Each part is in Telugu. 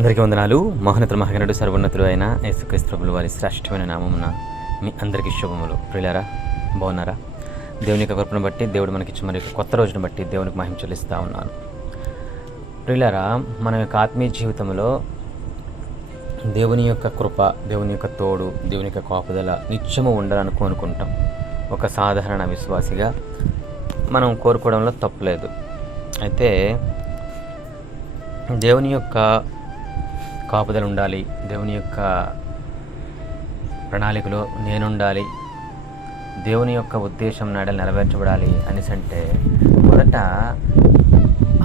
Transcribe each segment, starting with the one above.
అందరికీ వందనాలు. మహోన్నతుడు మహాగణుడు సర్వోన్నతుడు అయిన యేసుక్రీస్తు ప్రభుల వారి శ్రేష్టమైన నామమున మీ అందరికీ శుభములు. ప్రియులారా, బాగున్నారా? దేవుని యొక్క కృపను బట్టి, దేవుడు మనకిచ్చిన మరి కొత్త రోజును బట్టి దేవునికి మహిమ చెల్లిస్తూ ఉన్నాను. ప్రియులారా, మన యొక్క ఆత్మీయ జీవితంలో దేవుని యొక్క కృప, దేవుని యొక్క తోడు, దేవుని యొక్క కాపుదల నిత్యము ఉండాలని కోరుకుంటాం. ఒక సాధారణ విశ్వాసిగా మనం కోరుకోవడంలో తప్పులేదు. అయితే దేవుని యొక్క కాపుదల ఉండాలి, దేవుని యొక్క ప్రణాళికలో నేనుండాలి, దేవుని యొక్క ఉద్దేశం నాడలు నెరవేర్చబడాలి అనేసి అంటే మొదట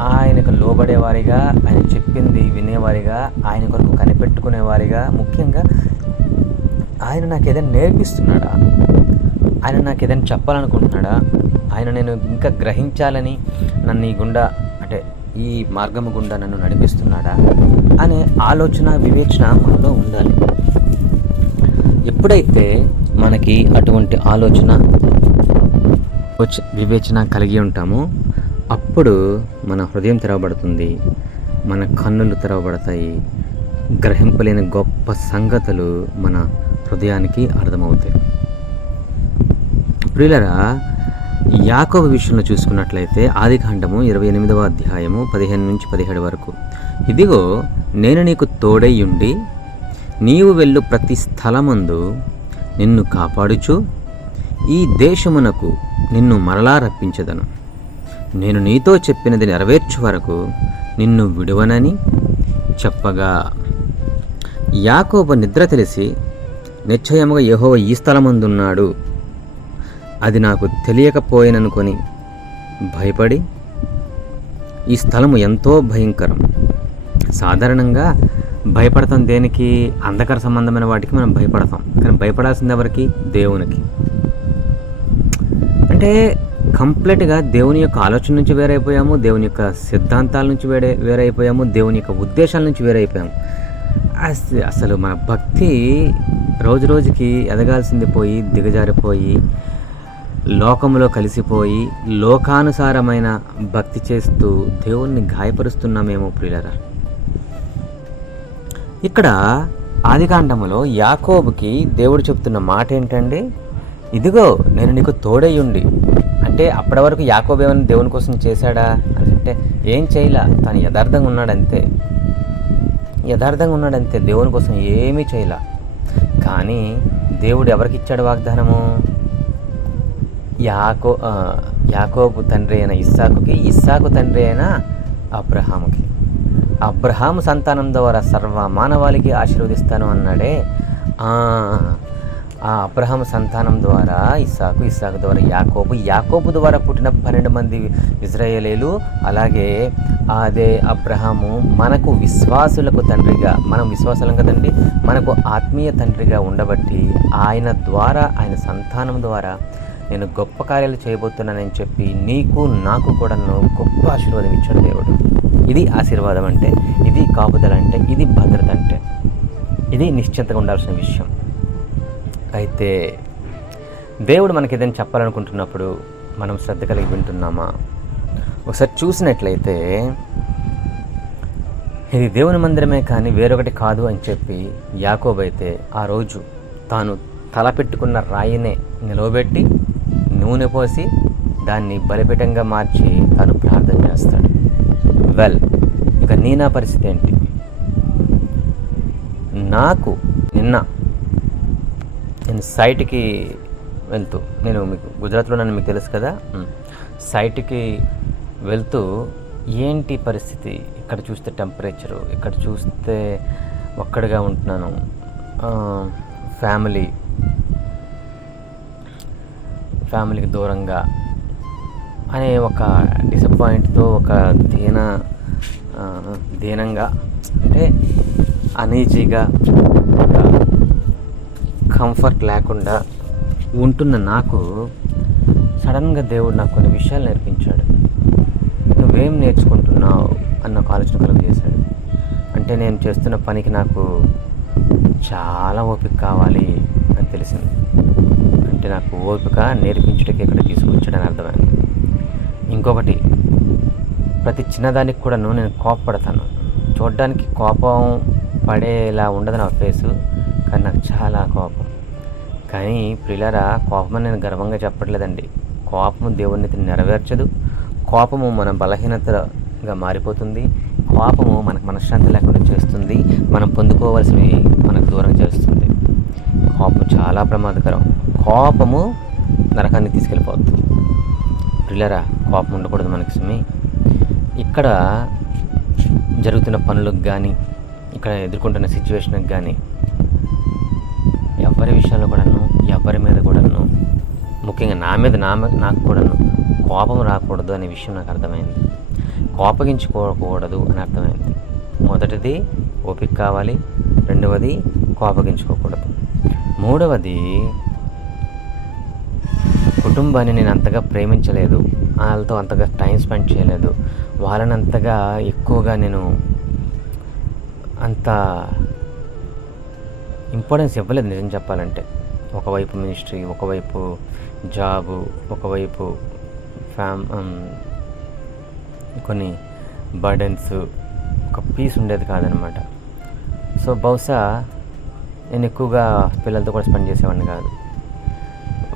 ఆయనకు లోబడేవారిగా, ఆయన చెప్పింది వినేవారిగా, ఆయన కొరకు కనిపెట్టుకునేవారిగా, ముఖ్యంగా ఆయన నాకు ఏదైనా నేర్పిస్తున్నాడా, ఆయన నాకు ఏదైనా చెప్పాలనుకుంటున్నాడా, ఆయన నేను ఇంకా గ్రహించాలని నన్ను ఈ గుండా అంటే ఈ మార్గము గుండా నన్ను నడిపిస్తున్నాడా అనే ఆలోచన, వివేచన మనలో ఉండాలి. ఎప్పుడైతే మనకి అటువంటి ఆలోచన, వివేచన కలిగి ఉంటామో అప్పుడు మన హృదయం తెరవబడుతుంది, మన కన్నులు తెరవబడతాయి, గ్రహింపలేని గొప్ప సంగతులు మన హృదయానికి అర్థమవుతాయి. ప్రియులరా, యాకోబు విషయంలో చూసుకున్నట్లయితే ఆదికాండము 28వ అధ్యాయము 15 నుంచి 17 వరకు, ఇదిగో నేను నీకు తోడైయుండి నీవు వెళ్ళు ప్రతి స్థలమందు నిన్ను కాపాడుచు ఈ దేశమునకు నిన్ను మరలా రప్పించదను, నేను నీతో చెప్పినది నెరవేర్చు వరకు నిన్ను విడువనని చెప్పగా, యాకోబు నిద్ర తెలిసి నిశ్చయముగా యెహోవా ఈ స్థలమందున్నాడు, అది నాకు తెలియకపోయిననుకొని భయపడి, ఈ స్థలము ఎంతో భయంకరం. సాధారణంగా భయపడతాం దేనికి? అంధకార సంబంధమైన వాటికి మనం భయపడతాం. కానీ భయపడాల్సింది ఎవరికి? దేవునికి. అంటే కంప్లీట్గా దేవుని యొక్క ఆలోచన నుంచి వేరైపోయాము, దేవుని యొక్క సిద్ధాంతాల నుంచి వేరైపోయాము, దేవుని యొక్క ఉద్దేశాల నుంచి వేరైపోయాము. అసలు మన భక్తి రోజు రోజుకి ఎదగాల్సింది పోయి దిగజారిపోయి లోకములో కలిసిపోయి లోకానుసారమైన భక్తి చేస్తూ దేవుణ్ణి గాయపరుస్తున్నామేమో ప్రియులరా. ఇక్కడ ఆదికాండములో యాకోబుకి దేవుడు చెప్తున్న మాట ఏంటండి? ఇదిగో నేను నీకు తోడయ్యుండి. అంటే అప్పటి వరకు యాకోబు ఏమైనా దేవుని కోసం చేశాడా అంటే ఏం చేయలా, తను యథార్థంగా ఉన్నాడంతే, దేవుని కోసం ఏమీ చేయలా. కానీ దేవుడు ఎవరికి ఇచ్చాడు వాగ్దానము? యాకోబు తండ్రి అయిన ఇస్సాకుకి, ఇస్సాకు తండ్రి అయిన అబ్రహాముకి. అబ్రహాము సంతానం ద్వారా సర్వ మానవాళికి ఆశీర్వదిస్తాను అన్నాడే. ఆ అబ్రహాము సంతానం ద్వారా ఇస్సాకు ద్వారా యాకోబు ద్వారా పుట్టిన 12 మంది ఇజ్రాయేలీలు. అలాగే అదే అబ్రహాము మనకు విశ్వాసులకు తండ్రిగా, మనం విశ్వాసులం కదండి, మనకు ఆత్మీయ తండ్రిగా ఉండబట్టి ఆయన ద్వారా, ఆయన సంతానం ద్వారా నేను గొప్ప కార్యాలు చేయబోతున్నానని చెప్పి నీకు నాకు కూడా గొప్ప ఆశీర్వాదం ఇచ్చాడు దేవుడు. ఇది ఆశీర్వాదం అంటే, ఇది కాపుదల అంటే, ఇది భద్రత అంటే, ఇది నిశ్చింతగా ఉండాల్సిన విషయం. అయితే దేవుడు మనకి ఏదైనా చెప్పాలనుకుంటున్నప్పుడు మనం శ్రద్ధ కలిగి వింటున్నామా? ఒకసారి చూసినట్లయితే ఇది దేవుని మందిరమే కానీ వేరొకటి కాదు అని చెప్పి యాకోబు అయితే ఆ రోజు తాను తలపెట్టుకున్న రాయినే నిలవబెట్టి నూనె పోసి దాన్ని బలిపీఠంగా మార్చి తాను ప్రార్థన చేస్తాడు. ఇక నా పరిస్థితి ఏంటి? నాకు నేను సైట్కి వెళ్తూ, నేను మీకు గుజరాత్లో నన్ను మీకు తెలుసు కదా, సైట్కి వెళ్తూ ఏంటి పరిస్థితి? ఇక్కడ చూస్తే టెంపరేచరు, ఇక్కడ చూస్తే ఒక్కడిగా ఉంటున్నాను, ఫ్యామిలీకి దూరంగా అనే ఒక డిసప్పాయింట్తో, ఒక దీనంగా, అంటే అనీజీగా, ఒక కంఫర్ట్ లేకుండా ఉంటున్న నాకు సడన్గా దేవుడు నాకు కొన్ని విషయాలు నేర్పించాడు. నువ్వేం నేర్చుకుంటున్నావు అన్న ఒక ఆలోచన కలుగజేశాడు. అంటే నేను చేస్తున్న పనికి నాకు చాలా ఓపిక కావాలి అని తెలిసింది. అంటే నాకు ఓపిక నేర్పించడానికి ఇక్కడ తీసుకొచ్చాడని అర్థమైంది. ఇంకొకటి, ప్రతి చిన్నదానికి కూడాను నేను కోపపడతాను. చూడడానికి కోపం పడేలా ఉండదు నా ఫేసు, కానీ నాకు చాలా కోపం. కానీ ప్రియులారా, కోపం నేను గర్వంగా చెప్పట్లేదండి. కోపము దేవుని నెరవేర్చదు. కోపము మన బలహీనతగా మారిపోతుంది. కోపము మనకు మనశ్శాంతి లేకుండా చేస్తుంది. మనం పొందుకోవాల్సినవి మనకు దూరం చేస్తుంది. కోపం చాలా ప్రమాదకరం. కోపము నరకాన్ని తీసుకెళ్ళిపోతుంది. ప్రియులారా, కోపం ఉండకూడదు మనకి స్వామి. ఇక్కడ జరుగుతున్న పనులకు కానీ, ఇక్కడ ఎదుర్కొంటున్న సిచ్యువేషన్కి కానీ, ఎవరి విషయంలో కూడాను, ఎవరి మీద కూడాను, ముఖ్యంగా నాకు కూడాను కోపం రాకూడదు అనే విషయం నాకు అర్థమైంది. కోపగించుకోకూడదు అని అర్థమైంది. మొదటిది ఓపిక కావాలి, రెండవది కోపగించుకోకూడదు, మూడవది కుటుంబాన్ని నేను అంతగా ప్రేమించలేదు, వాళ్ళతో అంతగా టైం స్పెండ్ చేయలేదు, వాళ్ళని అంతగా ఎక్కువగా నేను అంత ఇంపార్టెన్స్ ఇవ్వలేదు నిజం చెప్పాలంటే. ఒకవైపు మినిస్ట్రీ, ఒకవైపు జాబు, ఒకవైపు కొన్ని బర్డెన్స్, ఒక పీస్ ఉండేది కాదనమాట. సో బహుశా నేను ఎక్కువగా పిల్లలతో కూడా స్పెండ్ చేసేవాడిని కాదు.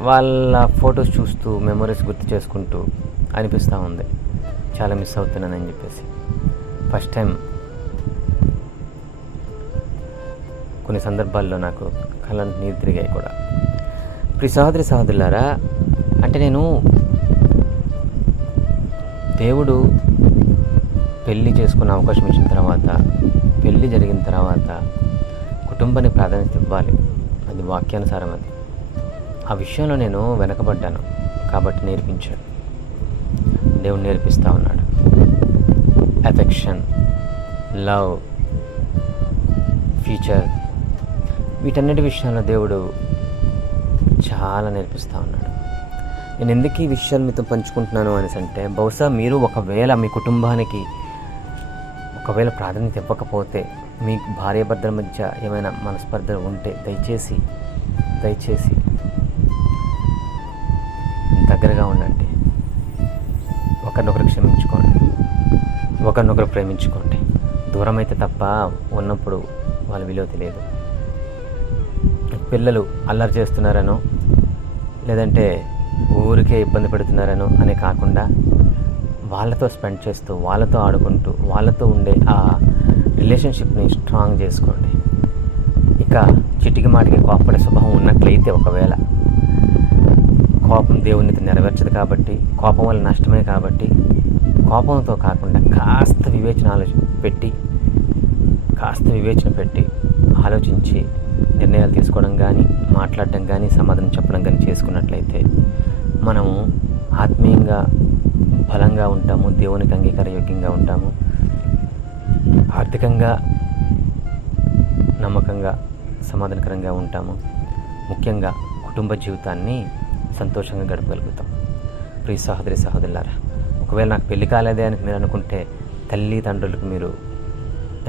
వాళ్ళ ఫొటోస్ చూస్తూ మెమరీస్ గుర్తు చేసుకుంటూ అనిపిస్తూ ఉంది చాలా మిస్ అవుతున్నానని చెప్పేసి. ఫస్ట్ టైం కొన్ని సందర్భాల్లో నాకు కళ్ళను నీరు తిరిగాయి కూడా. ప్రియ సహోదరి సహోదరులారా, అంటే నేను దేవుడు పెళ్ళి చేసుకునే అవకాశం ఇచ్చిన తర్వాత, పెళ్ళి జరిగిన తర్వాత కుటుంబానికి ప్రాధాన్యత ఇవ్వాలి. అది వాక్యానుసారం. అది ఆ విషయంలో నేను వెనకబడ్డాను కాబట్టి నేర్పించాడు దేవుడు, నేర్పిస్తూ ఉన్నాడు. ఎఫెక్షన్, లవ్, ఫ్యూచర్, వీటన్నిటి విషయంలో దేవుడు చాలా నేర్పిస్తూ ఉన్నాడు. నేను ఎందుకు ఈ విషయాలు మీతో పంచుకుంటున్నాను అనేసి అంటే, బహుశా మీరు ఒకవేళ మీ కుటుంబానికి ఒకవేళ ప్రాధాన్యత ఇవ్వకపోతే, మీ భార్యాభర్తల మధ్య ఏమైనా మనస్పర్ధలు ఉంటే దయచేసి దగ్గరగా ఉండండి. ఒకరినొకరు క్షమించుకోండి, ఒకరినొకరు ప్రేమించుకోండి. దూరం అయితే తప్ప ఉన్నప్పుడు వాళ్ళ విలువ తెలియదు. పిల్లలు అల్లరి చేస్తున్నారనో, లేదంటే ఊరికే ఇబ్బంది పెడుతున్నారనో అనే కాకుండా, వాళ్ళతో స్పెండ్ చేస్తూ, వాళ్ళతో ఆడుకుంటూ, వాళ్ళతో ఉండే ఆ రిలేషన్షిప్ని స్ట్రాంగ్ చేసుకోండి. ఇక చిటికి మాటికి కోపపడే స్వభావం ఉన్నట్లయితే, ఒకవేళ కోపం దేవునికి నెరవేర్చదు కాబట్టి, కోపం వల్ల నష్టమే కాబట్టి, కోపంతో కాకుండా కాస్త వివేచన పెట్టి ఆలోచించి నిర్ణయాలు తీసుకోవడం కానీ, మాట్లాడడం కానీ, సమాధానం చెప్పడం కానీ చేసుకున్నట్లయితే మనము ఆత్మీయంగా బలంగా ఉంటాము, దేవునికి అంగీకారయోగ్యంగా ఉంటాము, ఆర్థికంగా నమ్మకంగా సమాధానకరంగా ఉంటాము. ముఖ్యంగా కుటుంబ జీవితాన్ని సంతోషంగా గడపగలుగుతాం. ప్రియ సహోదరి సహోదరులారా, ఒకవేళ నాకు పెళ్లి కాలేదే అని మీరు అనుకుంటే, తల్లిదండ్రులకు మీరు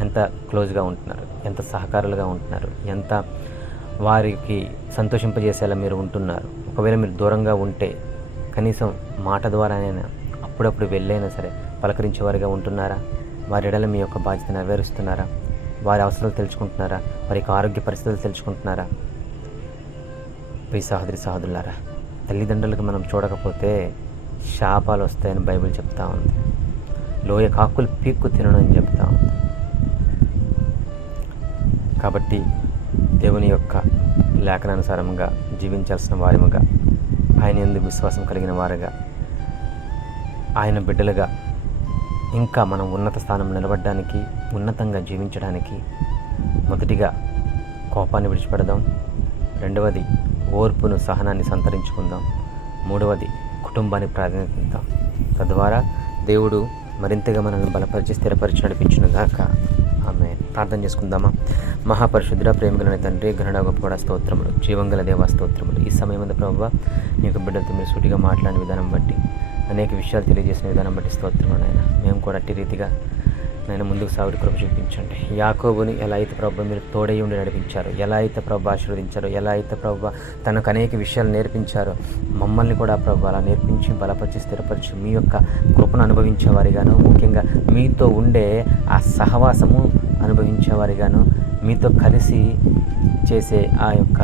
ఎంత క్లోజ్గా ఉంటున్నారు, ఎంత సహకారులుగా ఉంటున్నారు, ఎంత వారికి సంతోషింపజేసేలా మీరు ఉంటున్నారు. ఒకవేళ మీరు దూరంగా ఉంటే కనీసం మాట ద్వారానైనా అప్పుడప్పుడు వెళ్ళైనా సరే పలకరించేవారిగా ఉంటున్నారా? వారి ఎడల మీ యొక్క బాధ్యత నెరవేరుస్తున్నారా? వారి అవసరాలు తెలుసుకుంటున్నారా? వారి యొక్క ఆరోగ్య పరిస్థితులు తెలుసుకుంటున్నారా? ప్రియ సహోదరి సహోదరులారా, తల్లిదండ్రులకు మనం చూడకపోతే శాపాలు వస్తాయని బైబిల్ చెప్తా ఉంది. లోయ కాకులు పీక్కు తినడం అని చెప్తా ఉంది. కాబట్టి దేవుని యొక్క లేఖనానుసారంగా జీవించాల్సిన వారిముగా, ఆయన యందు విశ్వాసం కలిగిన వారుగా, ఆయన బిడ్డలుగా ఇంకా మనం ఉన్నత స్థానం నిలబడడానికి, ఉన్నతంగా జీవించడానికి మొదటిగా కోపాన్ని విడిచిపెడదాం. రెండవది ఓర్పును, సహనాన్ని సంతరించుకుందాం. మూడవది కుటుంబానికి ప్రాధాన్యత ఇద్దాం. తద్వారా దేవుడు మరింతగా మనల్ని బలపరిచి స్థిరపరిచి నడిపించునుగాక. ఆమె ప్రార్థన చేసుకుందామా? మహాపరిశుద్ధుడా, ప్రేమగల తండ్రి, ఘనుడ గొప్ప స్తోత్రములు, జీవంగల దేవా స్తోత్రములు. ఈ సమయం అంతా ప్రభువా, నీ యొక్క బిడ్డలతో మీరు సూటిగా మాట్లాడిన విధానం బట్టి, అనేక విషయాలు తెలియజేసిన విధానం బట్టి స్తోత్రములు నాయన. మేము కూడా అట్టి రీతిగా నేను ముందుకు సాగుడు కృప చూపించండి. యాకోబుని ఎలా అయితే ప్రభు మీరు తోడై ఉండి నడిపించారు, ఎలా అయితే ప్రభు ఆశీర్వదించారో, ఎలా అయితే ప్రభు తనకు అనేక విషయాలు నేర్పించారో, మమ్మల్ని కూడా ప్రభు అలా నేర్పించి బలపరిచి స్థిరపరిచి మీ యొక్క కృపను అనుభవించేవారిగాను, ముఖ్యంగా మీతో ఉండే ఆ సహవాసము అనుభవించేవారిగాను, మీతో కలిసి చేసే ఆ యొక్క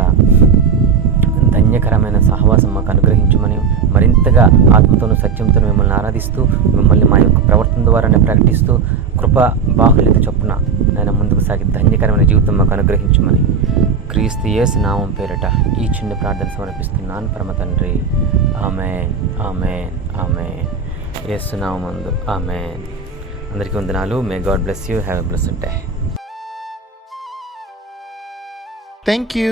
ధన్యకరమైన సహవాసం మాకు అనుగ్రహించమని, మరింతగా ఆత్మతోనూ సత్యంతోనూ మిమ్మల్ని ఆరాధిస్తూ, మిమ్మల్ని మా యొక్క ప్రవర్తన ద్వారానే ప్రకటిస్తూ, కృప బాహుల్యత చొప్పున నేను ముందుకు సాగి ధన్యకరమైన జీవితం మాకు అనుగ్రహించమని క్రీస్తు యేసు నామం పేరట ఈ చిన్న ప్రార్థన సమర్పిస్తున్నాను పరమ తండ్రి. ఆమేన్, ఆమేన్, ఆమేన్. యేసు నామమందు ఆమేన్. అందరికీ వందనాలు. May God bless you. Have a blessed day. Thank you.